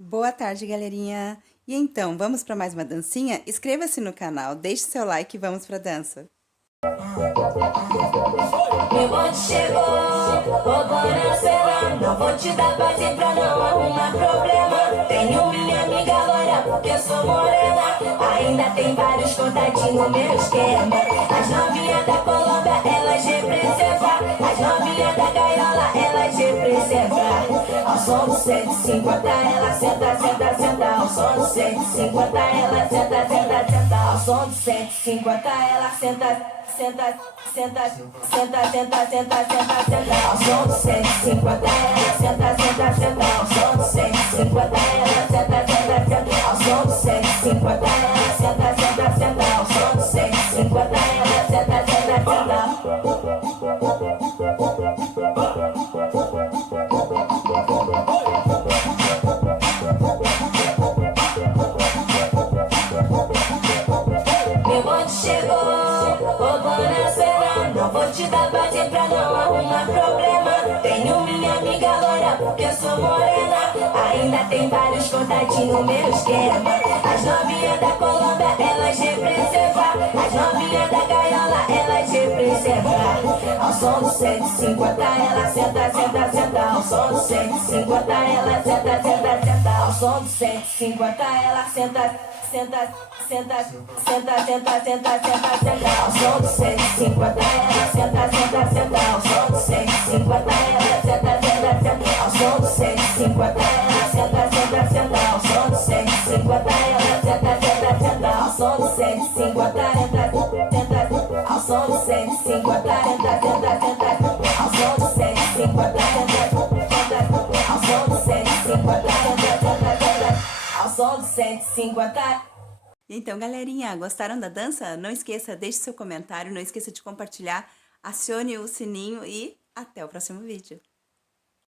Boa tarde, galerinha! E então, vamos para mais uma dancinha? Inscreva-se no canal, deixe seu like e vamos pra dança! Meu bonde chegou, roubando a cena. Não vou te dar base pra não arrumar problema. Tenho minha amiga loira porque sou morena. Ainda tem vários contatinhos no meu esquema. As novinhas da Colômbia, elas representam. As novinhas da Gaiola, elas representam. Ao som do 150, ela senta, senta, senta. Ao som do 150, ela senta, senta, senta. Ao som do 150, ela senta. Senta, senta, senta, senta, senta, senta, senta. Ao som do 150, ela senta, senta, senta. Ao som do 150, ela senta, senta, senta. Ao som do 150, ela senta, senta, senta. Ao som do 150, ela senta, senta, senta. Meu bonde chegou, roubando a cena. Não vou te dar base pra não arrumar problema. Tenho minha amiga loira porque sou morena. Ainda tem vários contatinhos no meu esquema. As novinhas da Colômbia, elas representam. As novinhas da Gaiola, elas representam. Ao som do 150, ela senta, senta, senta. Ao som do 150, ela senta, senta, senta. Ao som do 150, ela senta, senta, senta, senta, senta, senta, senta, senta. Ao som do 150, ela senta, senta, senta. Ao som do 150, ela senta, senta, senta. Ao som do 150, ela senta, senta, senta. Ao som do 150, ela senta, senta, senta. Ao som do 150, senta, senta. Ao som do 150, senta, senta, senta. Ao som do 150, senta, senta. Ao som do 150, senta, senta, senta. Ao som do 150. Então, galerinha, gostaram da dança? Não esqueça, deixe seu comentário, não esqueça de compartilhar, acione o sininho e até o próximo vídeo.